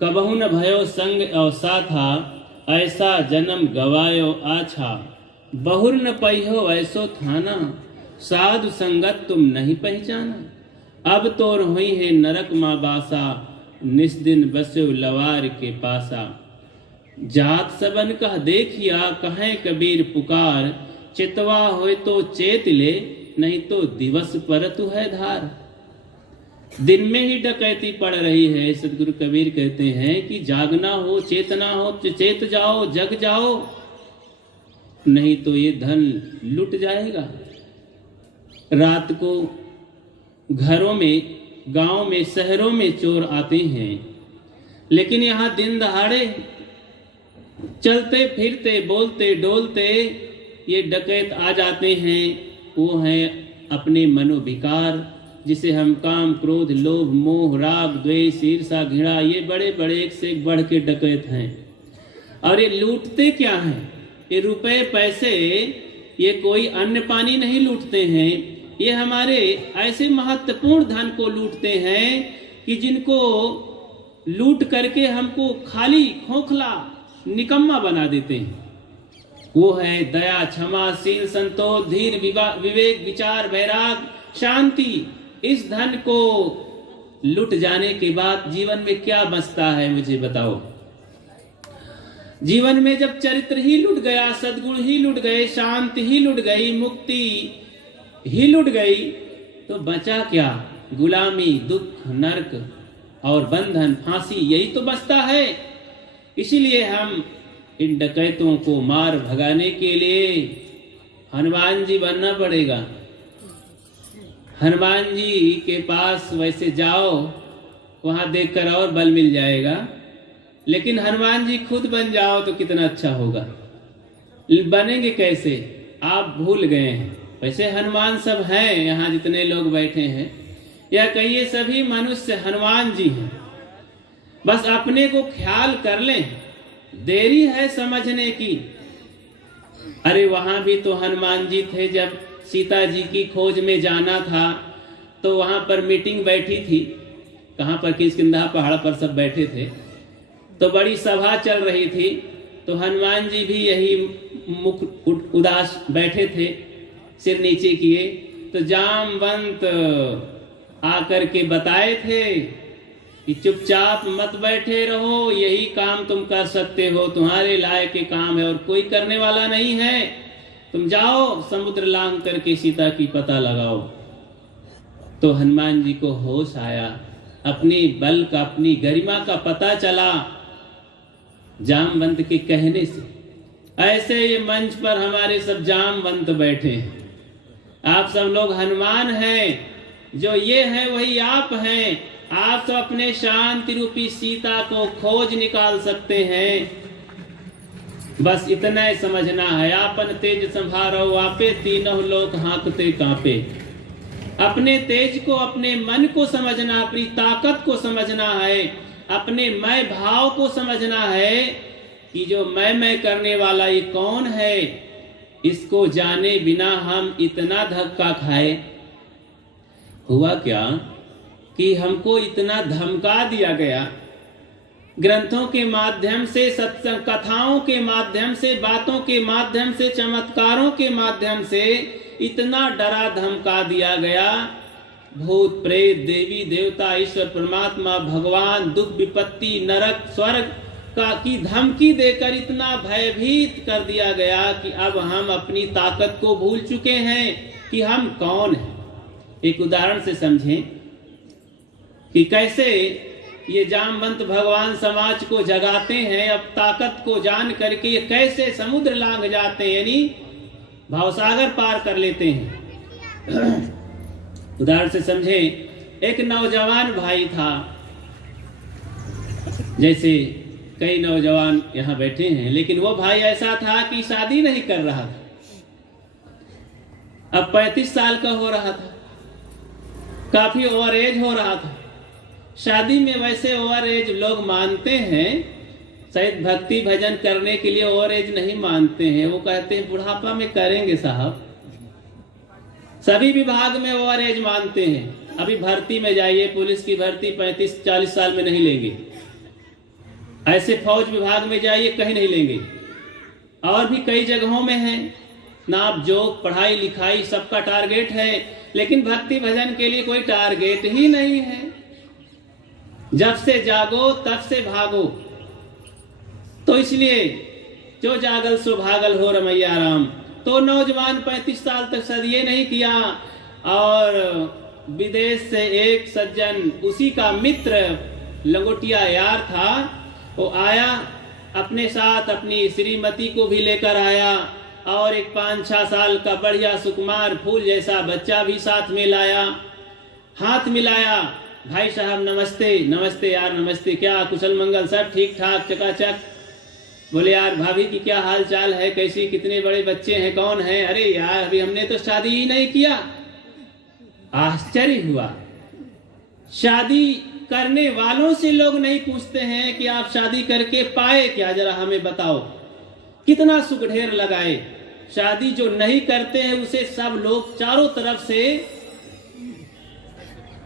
कबहु न भयो संग अवसा था, ऐसा जन्म गवायो आछा। बहुर न पहियो ऐसो थाना, साधु संगत तुम नहीं पहचाना। अब तोर हुई है नरक माँ बासा, निस्दिन बस्यो लवार के पासा। जात सबन कह देखिया, कहें कबीर पुकार। चितवा होय तो चेत ले, नहीं तो दिवस पर तू है धार। दिन में ही डकैती पड़ रही है। सदगुरु कबीर कहते हैं कि जागना हो, चेतना हो तो चेत जाओ, जग जाओ, नहीं तो ये धन लुट जाएगा। रात को घरों में, गांव में, शहरों में चोर आते हैं, लेकिन यहाँ दिन दहाड़े चलते फिरते बोलते डोलते ये डकैत आ जाते हैं। वो हैं अपने मनोविकार, जिसे हम काम, क्रोध, लोभ, मोह, राग, द्वेष, ईर्षा, घृणा, ये बड़े बड़े एक से एक बढ़ के डकैत हैं। और ये लूटते क्या हैं? ये रुपए पैसे, ये कोई अन्न पानी नहीं लूटते हैं। ये हमारे ऐसे महत्वपूर्ण धन को लूटते हैं कि जिनको लूट करके हमको खाली, खोखला, निकम्मा बना देते हैं। वो है दया, क्षमा, शील, संतोष, धीर, विवेक, विचार, वैराग, शांति। इस धन को लुट जाने के बाद जीवन में क्या बचता है, मुझे बताओ। जीवन में जब चरित्र ही लुट गया, सद्गुण ही लुट गए, शांति ही लुट गई, मुक्ति ही लुट गई, तो बचा क्या? गुलामी, दुख, नरक और बंधन, फांसी, यही तो बचता है। इसीलिए हम इन डकैतों को मार भगाने के लिए हनुमान जी बनना पड़ेगा। हनुमान जी के पास वैसे जाओ, वहां देखकर और बल मिल जाएगा, लेकिन हनुमान जी खुद बन जाओ तो कितना अच्छा होगा। बनेंगे कैसे? आप भूल गए हैं। वैसे हनुमान सब हैं, यहाँ जितने लोग बैठे हैं, या कहिए सभी मनुष्य हनुमान जी हैं। बस अपने को ख्याल कर लें, देरी है समझने की। अरे वहां भी तो हनुमान जी थे। जब सीता जी की खोज में जाना था तो वहां पर मीटिंग बैठी थी। कहाँ पर? किष्किंधा पहाड़ पर सब बैठे थे, तो बड़ी सभा चल रही थी। तो हनुमान जी भी यही मुख उदास बैठे थे, सिर नीचे किए। तो जामवंत आकर के बताए थे कि चुपचाप मत बैठे रहो, यही काम तुम कर सकते हो, तुम्हारे लायक के काम है और कोई करने वाला नहीं है। तुम जाओ समुद्र लांघ करके सीता की पता लगाओ। तो हनुमान जी को होश आया, अपनी बल का, अपनी गरिमा का पता चला जामवंत के कहने से। ऐसे ये मंच पर हमारे सब जामवंत बैठे हैं। आप सब लोग हनुमान हैं। जो ये है वही आप हैं। आप तो अपने शांति रूपी सीता को खोज निकाल सकते हैं। बस इतना ही समझना है। आपन तेज संभारो आपे, तीनों लोग हाँकते कांपे। अपने तेज को, अपने मन को समझना, अपनी ताकत को समझना है, अपने मैं भाव को समझना है कि जो मैं करने वाला ये कौन है। इसको जाने बिना हम इतना धक्का खाए। हुआ क्या कि हमको इतना धमका दिया गया, ग्रंथों के माध्यम से, सत्संग कथाओं के माध्यम से, बातों के माध्यम से, चमत्कारों के माध्यम से इतना डरा धमका दिया गया। भूत प्रेत, देवी देवता, ईश्वर परमात्मा, भगवान, दुख विपत्ति, नरक, स्वर्ग का की धमकी देकर इतना भयभीत कर दिया गया कि अब हम अपनी ताकत को भूल चुके हैं कि हम कौन हैं। एक उदाहरण से समझें कि कैसे ये जामवंत भगवान समाज को जगाते हैं। अब ताकत को जान करके ये कैसे समुद्र लांघ जाते हैं, यानी भावसागर पार कर लेते हैं। उदाहरण से समझें, एक नौजवान भाई था। जैसे कई नौजवान यहाँ बैठे हैं, लेकिन वो भाई ऐसा था कि शादी नहीं कर रहा था। अब 35 साल का हो रहा था, काफी ओवर एज हो रहा था। शादी में वैसे ओवर एज लोग मानते हैं, शायद भक्ति भजन करने के लिए ओवर एज नहीं मानते हैं। वो कहते हैं बुढ़ापा में करेंगे साहब। सभी विभाग में ओवर एज मानते हैं। अभी भर्ती में जाइए, पुलिस की भर्ती 35-40 साल में नहीं लेंगे। ऐसे फौज विभाग में जाइए, कहीं नहीं लेंगे। और भी कई जगहों में है, नाप जोक, पढ़ाई लिखाई सबका टारगेट है, लेकिन भक्ति भजन के लिए कोई टारगेट ही नहीं है। जब से जागो तब से भागो। तो इसलिए जो जागल सो भागल हो रमैया राम। तो नौजवान 35 साल तक सद ये नहीं किया, और विदेश से एक सज्जन, उसी का मित्र लंगोटिया यार था, वो आया, अपने साथ अपनी श्रीमती को भी लेकर आया, और एक 5-6 साल का बढ़िया सुकुमार फूल जैसा बच्चा भी साथ में लाया। हाथ मिलाया, भाई साहब नमस्ते। नमस्ते यार, नमस्ते। क्या कुशल मंगल, सब ठीक ठाक चकाचक? बोले यार भाभी की क्या हाल चाल है, कैसी, कितने बड़े बच्चे हैं, कौन है? अरे यार अभी हमने तो शादी ही नहीं किया। आश्चर्य हुआ, शादी करने वालों से लोग नहीं पूछते हैं कि आप शादी करके पाए क्या, जरा हमें बताओ। कितना सुख ढेर लगाए। शादी जो नहीं करते हैं उसे सब लोग चारों तरफ से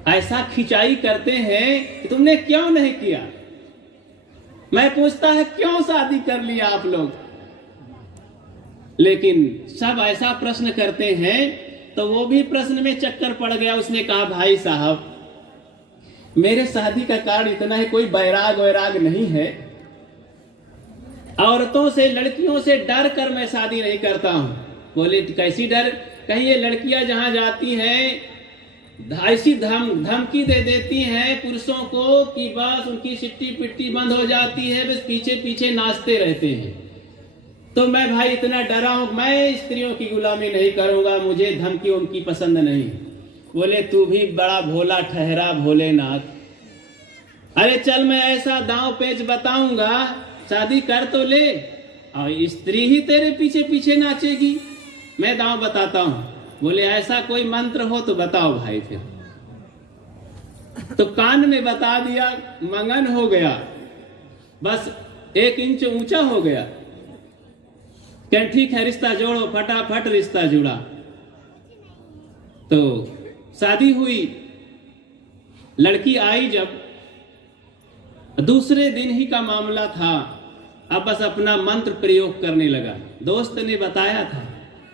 ऐसा खिंचाई करते हैं कि तुमने क्यों नहीं किया। मैं पूछता है क्यों शादी कर लिया आप लोग, लेकिन सब ऐसा प्रश्न करते हैं। तो वो भी प्रश्न में चक्कर पड़ गया। उसने कहा भाई साहब मेरे शादी का कारण इतना है, कोई बैराग वैराग नहीं है, औरतों से लड़कियों से डर कर मैं शादी नहीं करता हूं। बोले कैसी डर? कहीं ये लड़कियां जहां जाती हैं ऐसी धमकी दे देती हैं पुरुषों को कि बस उनकी सिट्टी पिट्टी बंद हो जाती है, बस पीछे पीछे नाचते रहते हैं। तो मैं भाई इतना डरा हूं, मैं स्त्रियों की गुलामी नहीं करूंगा, मुझे धमकी उनकी पसंद नहीं। बोले तू भी बड़ा भोला ठहरा भोलेनाथ। अरे चल मैं ऐसा दांव पेच बताऊंगा, शादी कर तो ले, और स्त्री ही तेरे पीछे पीछे नाचेगी। मैं दांव बताता हूं। बोले ऐसा कोई मंत्र हो तो बताओ भाई। फिर तो कान में बता दिया, मंगन हो गया, बस 1 इंच ऊंचा हो गया। क्या ठीक है, रिश्ता जोड़ो, फटाफट रिश्ता जुड़ा। तो शादी हुई। लड़की आई जब, दूसरे दिन ही का मामला था, अब बस अपना मंत्र प्रयोग करने लगा। दोस्त ने बताया था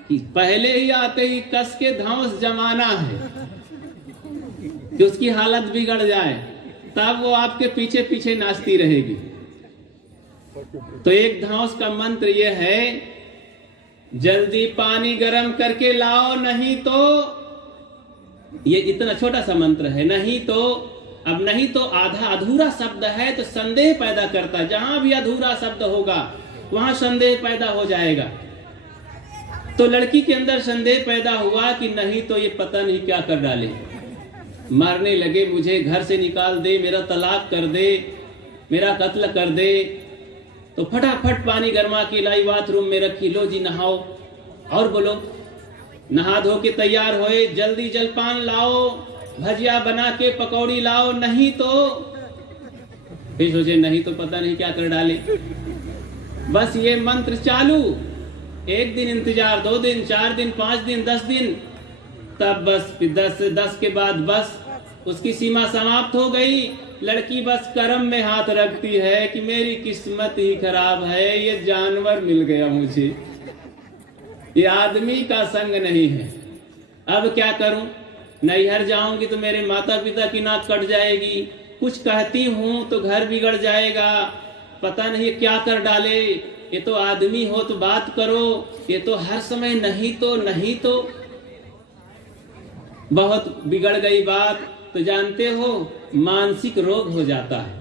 कि पहले ही आते ही कस के धौंस जमाना है कि उसकी हालत बिगड़ जाए, तब वो आपके पीछे पीछे नाचती रहेगी। तो एक धौंस का मंत्र ये है, जल्दी पानी गर्म करके लाओ, नहीं तो, ये इतना छोटा सा मंत्र है, नहीं तो, अब नहीं तो आधा अधूरा शब्द है तो संदेह पैदा करता है। जहां भी अधूरा शब्द होगा वहां संदेह पैदा हो जाएगा। तो लड़की के अंदर संदेह पैदा हुआ कि नहीं तो ये पता नहीं क्या कर डाले, मारने लगे, मुझे घर से निकाल दे, मेरा तलाक कर दे, मेरा कत्ल कर दे। तो फटाफट पानी गर्मा के लाई, बाथरूम में रखी, लो जी नहाओ। और बोलो, नहा धो के तैयार होए, जल्दी जलपान लाओ, भजिया बना के पकौड़ी लाओ, नहीं तो, फिर सोचे नहीं तो पता नहीं क्या कर डाले। बस ये मंत्र चालू, 1 दिन इंतजार, 2 दिन, 4 दिन, 5 दिन, 10 दिन, तब बस 10 के बाद बस उसकी सीमा समाप्त हो गई। लड़की बस कर्म में हाथ रखती है कि मेरी किस्मत ही खराब है, ये जानवर मिल गया मुझे, ये आदमी का संग नहीं है। अब क्या करूं? नैहर जाऊंगी तो मेरे माता पिता की नाक कट जाएगी, कुछ कहती हूं तो घर बिगड़ जाएगा, पता नहीं क्या कर डाले। ये तो आदमी हो तो बात करो, ये तो हर समय नहीं तो, नहीं तो। बहुत बिगड़ गई बात। तो जानते हो मानसिक रोग हो जाता है।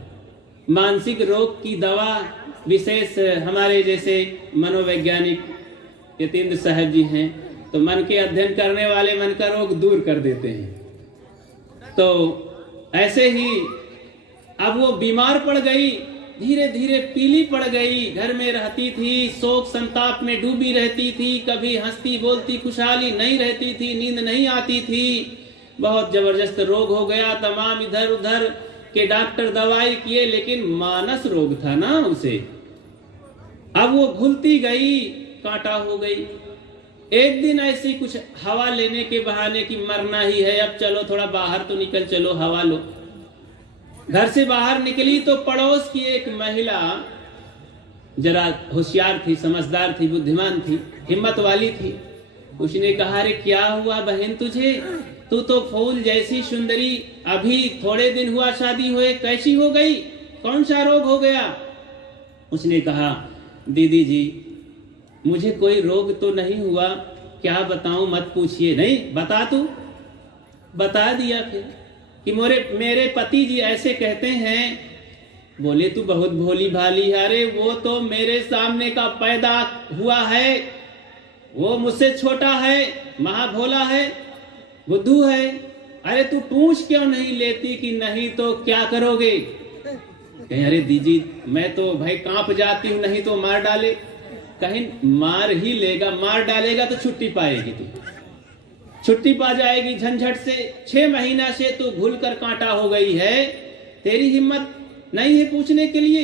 मानसिक रोग की दवा विशेष हमारे जैसे मनोवैज्ञानिक यतीन्द्र साहब जी हैं, तो मन के अध्ययन करने वाले मन का रोग दूर कर देते हैं। तो ऐसे ही अब वो बीमार पड़ गई, धीरे धीरे पीली पड़ गई, घर में रहती थी, शोक संताप में डूबी रहती थी, कभी हंसती बोलती खुशहाली नहीं रहती थी, नींद नहीं आती थी, बहुत जबरदस्त रोग हो गया। तमाम इधर उधर के डॉक्टर दवाई किए, लेकिन मानस रोग था ना उसे। अब वो भूलती गई, कांटा हो गई। एक दिन ऐसी कुछ हवा लेने के बहाने की मरना ही है, अब चलो थोड़ा बाहर तो निकल चलो, हवा लो। घर से बाहर निकली तो पड़ोस की एक महिला जरा होशियार थी, समझदार थी, बुद्धिमान थी, हिम्मत वाली थी। उसने कहा, अरे क्या हुआ बहन तुझे, तू तो फूल जैसी सुंदरी, अभी थोड़े दिन हुआ शादी हुए, कैसी हो गई, कौन सा रोग हो गया? उसने कहा, दीदी जी मुझे कोई रोग तो नहीं हुआ, क्या बताऊं, मत पूछिए। नहीं बता, तू बता दिया फिर कि मेरे पति जी ऐसे कहते हैं। बोले तू बहुत भोली भाली है। अरे वो तो मेरे सामने का पैदा हुआ है, वो मुझसे छोटा है, महाभोला है, बुद्धू है। अरे तू पूछ क्यों नहीं लेती कि नहीं तो क्या करोगे? कहीं अरे दीदी मैं तो भाई कांप जाती हूँ, नहीं तो मार डाले। कहीं मार ही लेगा, मार डालेगा तो छुट्टी पाएगी, तू छुट्टी पा जाएगी झंझट से। 6 महीना से तू घुल कर कांटा हो गई है, तेरी हिम्मत नहीं है पूछने के लिए,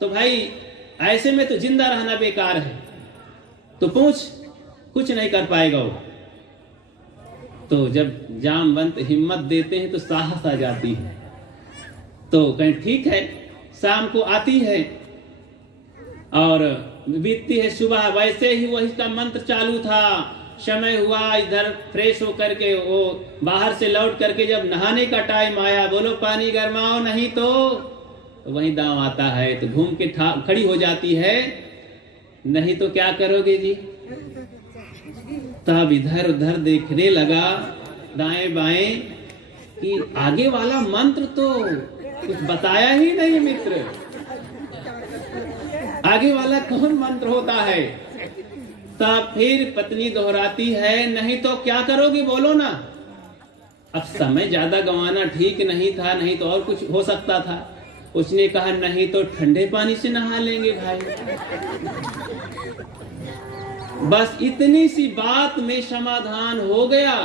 तो भाई ऐसे में तो जिंदा रहना बेकार है, तो पूछ, कुछ नहीं कर पाएगा वो। तो जब जामवंत हिम्मत देते हैं तो साहस आ जाती है। तो कहीं ठीक है, शाम को आती है और बीतती है सुबह, वैसे ही वही का मंत्र चालू था। समय हुआ, इधर फ्रेश होकर के वो बाहर से लौट करके जब नहाने का टाइम आया, बोलो पानी गरमाओ नहीं तो वहीं दांव आता है, तो घूम के खड़ी हो जाती है, नहीं तो क्या करोगे जी? तब इधर उधर देखने लगा दाएं बाएं कि आगे वाला मंत्र तो कुछ बताया ही नहीं मित्र, आगे वाला कौन मंत्र होता है? तब फिर पत्नी दोहराती है, नहीं तो क्या करोगे बोलो ना। अब समय ज्यादा गंवाना ठीक नहीं था, नहीं तो और कुछ हो सकता था। उसने कहा, नहीं तो ठंडे पानी से नहा लेंगे भाई। बस इतनी सी बात में समाधान हो गया,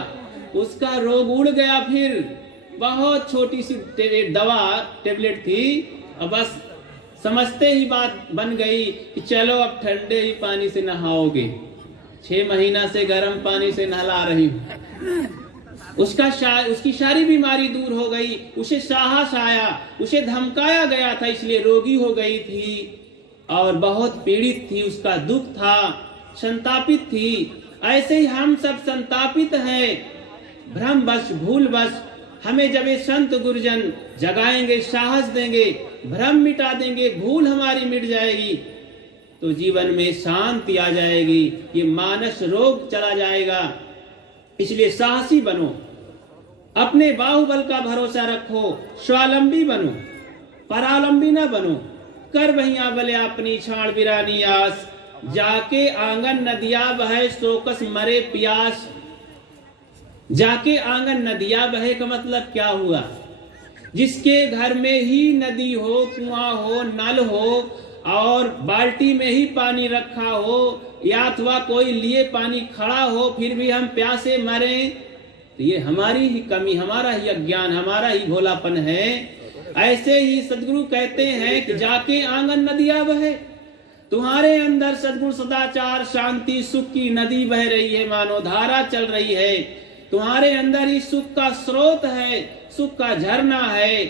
उसका रोग उड़ गया। फिर बहुत छोटी सी दवा टेबलेट थी, और बस समझते ही बात बन गई कि चलो अब ठंडे ही पानी से नहाओगे। 6 महीना से गर्म पानी से नहला रही हूँ। उसकी सारी बीमारी दूर हो गई, उसे साहस आया, उसे धमकाया गया था इसलिए रोगी हो गई थी और बहुत पीड़ित थी, उसका दुख था, संतापित थी। ऐसे ही हम सब संतापित हैं, भ्रमवश भूलवश। हमें जब ये संत गुरुजन जगाएंगे, साहस देंगे, भ्रम मिटा देंगे, भूल हमारी मिट जाएगी, तो जीवन में शांति आ जाएगी, ये मानस रोग चला जाएगा। इसलिए साहसी बनो, अपने बाहुबल का भरोसा रखो, स्वावलंबी बनो, परावलंबी ना बनो। कर वहिया बले अपनी छाड़ बिरानी आस, जाके आंगन नदिया बहे सोकस मरे प्यास। जाके आंगन नदिया बहे का मतलब क्या हुआ? जिसके घर में ही नदी हो, कुआं हो, नल हो और बाल्टी में ही पानी रखा हो, या अथवा कोई लिए पानी खड़ा हो, फिर भी हम प्यासे मरे, तो ये हमारी ही कमी, हमारा ही अज्ञान, हमारा ही भोलापन है। ऐसे ही सदगुरु कहते हैं कि जाके आंगन नदिया बहे। तुम्हारे अंदर सद्गुण सदाचार शांति सुख की नदी बह रही है, मानो धारा चल रही है। तुम्हारे अंदर ही सुख का स्रोत है, सुख का झरना है,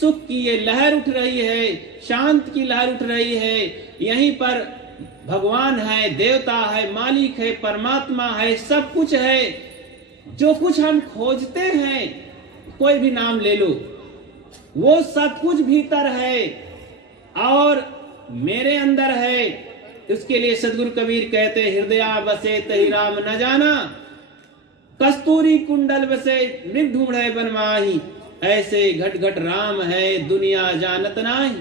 सुख की ये लहर उठ रही है, शांत की लहर उठ रही है। यहीं पर भगवान है, देवता है, मालिक है, परमात्मा है, सब कुछ है। जो कुछ हम खोजते हैं, कोई भी नाम ले लो, वो सब कुछ भीतर है और मेरे अंदर है। उसके लिए सदगुरु कबीर कहते, हृदया बसे तहि राम न जाना, कस्तूरी कुंडल बसे मृग ढूंढे बनमाही। ऐसे घट घट राम है, दुनिया जानत नाही।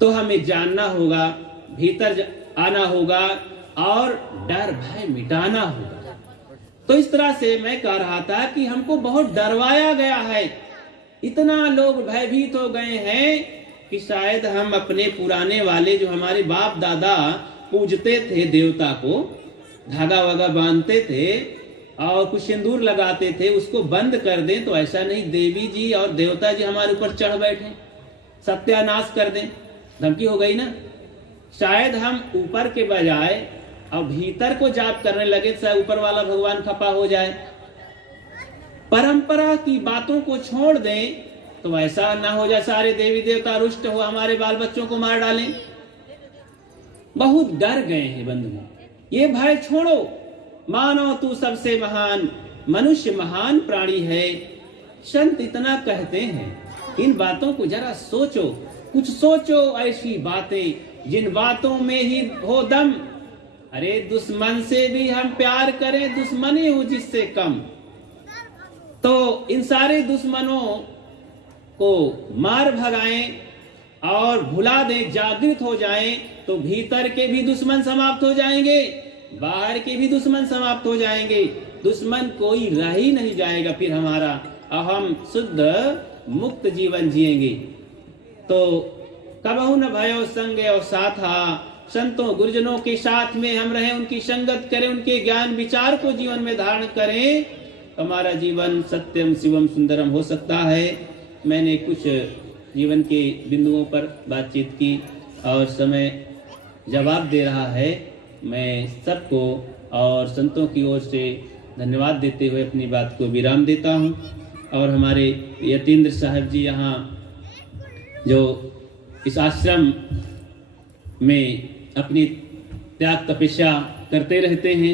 तो हमें जानना होगा, भीतर आना होगा और डर भय मिटाना होगा। तो इस तरह से मैं कह रहा था कि हमको बहुत डरवाया गया है, इतना लोग भयभीत हो गए हैं कि शायद हम अपने पुराने वाले जो हमारे बाप दादा पूजते थे देवता को, धागा वागा बांधते थे और कुछ सिंदूर लगाते थे, उसको बंद कर दें तो ऐसा नहीं देवी जी और देवता जी हमारे ऊपर चढ़ बैठे, सत्यानाश कर दें। धमकी हो गई ना। शायद हम ऊपर के बजाय और भीतर को जाप करने लगे तो ऊपर वाला भगवान खपा हो जाए। परंपरा की बातों को छोड़ दें तो ऐसा ना हो जाए सारे देवी देवता रुष्ट हो हमारे बाल बच्चों को मार डालें। बहुत डर गए हैं बंधुओं, ये भय छोड़ो, मानो तू सबसे महान मनुष्य महान प्राणी है। संत इतना कहते हैं, इन बातों को जरा सोचो, कुछ सोचो ऐसी बातें जिन बातों में ही हो दम। अरे दुश्मन से भी हम प्यार करें, दुश्मनी हो जिससे कम, तो इन सारे दुश्मनों को मार भगाएं और भुला दें, जागृत हो जाएं, तो भीतर के भी दुश्मन समाप्त हो जाएंगे, बाहर के भी दुश्मन समाप्त हो जाएंगे, दुश्मन कोई रह ही नहीं जाएगा फिर हमारा, और हम शुद्ध मुक्त जीवन जिएंगे। तो कबहु न भयो संग और साथा, संतों गुरुजनों के साथ में हम रहें, उनकी संगत करें, उनके ज्ञान विचार को जीवन में धारण करें, हमारा जीवन सत्यम शिवम सुंदरम हो सकता है। मैंने कुछ जीवन के बिंदुओं पर बातचीत की और समय जवाब दे रहा है। मैं सबको और संतों की ओर से धन्यवाद देते हुए अपनी बात को विराम देता हूं। और हमारे यतीन्द्र साहब जी यहाँ जो इस आश्रम में अपनी त्याग तपस्या करते रहते हैं,